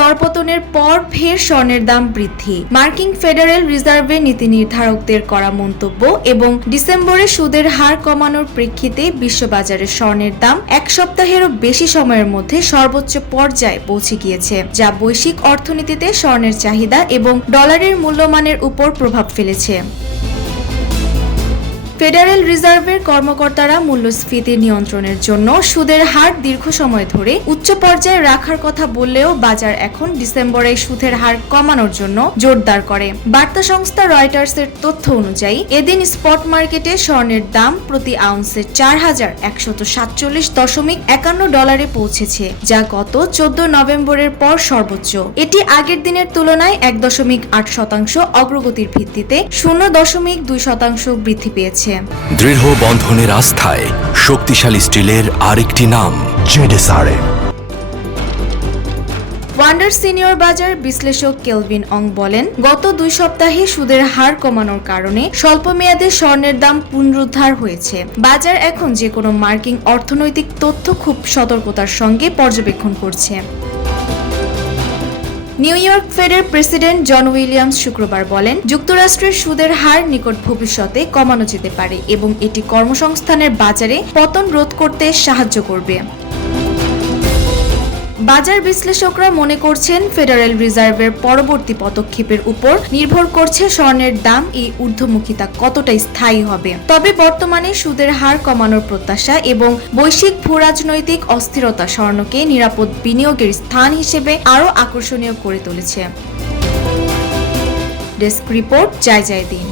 দরপতনের পর ফের স্বর্ণের দাম বৃদ্ধি। মার্কিন ফেডারেল রিজার্ভের নীতি নির্ধারকদের করা মন্তব্য এবং ডিসেম্বরে সুদের হার কমানোর প্রেক্ষিতে বিশ্ববাজারে স্বর্ণের দাম এক সপ্তাহেরও বেশি সময়ের মধ্যে সর্বোচ্চ পর্যায়ে পৌঁছে গিয়েছে, যা বৈশ্বিক অর্থনীতিতে স্বর্ণের চাহিদা এবং ডলারের মূল্যমানের উপর প্রভাব ফেলেছে। ফেডারেল রিজার্ভের কর্মকর্তারা মূল্যস্ফীতি নিয়ন্ত্রণের জন্য সুদের হার দীর্ঘ সময় ধরে উচ্চ পর্যায়ে রাখার কথা বললেও বাজার এখন ডিসেম্বরে সুদের হার কমানোর জন্য জোরদার করে। বার্তা সংস্থা রয়টার্সের তথ্য অনুযায়ী এদিন স্পট মার্কেটে স্বর্ণের দাম প্রতি আউন্সে ৪,১৪৭.৫১ ডলারে পৌঁছেছে, যা গত ১৪ নভেম্বরের পর সর্বোচ্চ। এটি আগের দিনের তুলনায় ১.৮% অগ্রগতির ভিত্তিতে ০.২% বৃদ্ধি পেয়েছে। দৃঢ় বন্ধনের আস্থায় শক্তিশালী স্টিলের আরেকটি নাম জেডএসআরএম। ওয়ান্ডার সিনিয়র বাজার বিশ্লেষক কেলভিন অং বলেন, গত ২ সপ্তাহে সুদের হার কমানোর কারণে স্বল্পমেয়াদে স্বর্ণের দাম পুনরুদ্ধার হয়েছে। বাজার এখন যে কোনো মার্কিন অর্থনৈতিক তথ্য খুব সতর্কতার সঙ্গে পর্যবেক্ষণ করছে। নিউ ইয়র্ক ফেডের প্রেসিডেন্ট জন উইলিয়ামস শুক্রবার বলেন, যুক্তরাষ্ট্রের সুদের হার নিকট ভবিষ্যতে কমানো যেতে পারে এবং এটি কর্মসংস্থানের বাজারে পতন রোধ করতে সাহায্য করবে। বাজার বিশ্লেষকরা মনে করছেন, ফেডারেল রিজার্ভের পরবর্তী পদক্ষেপের উপর নির্ভর করছে স্বর্ণের দাম এই ঊর্ধ্বমুখিতা কতটা স্থায়ী হবে। তবে বর্তমানে সুদের হার কমানোর প্রত্যাশা এবং বৈশ্বিক ভূরাজনৈতিক অস্থিরতা স্বর্ণকে নিরাপদ বিনিয়োগের স্থান হিসেবে আরও আকর্ষণীয় করে তুলেছে। ডেস্ক রিপোর্ট, জয় দিন।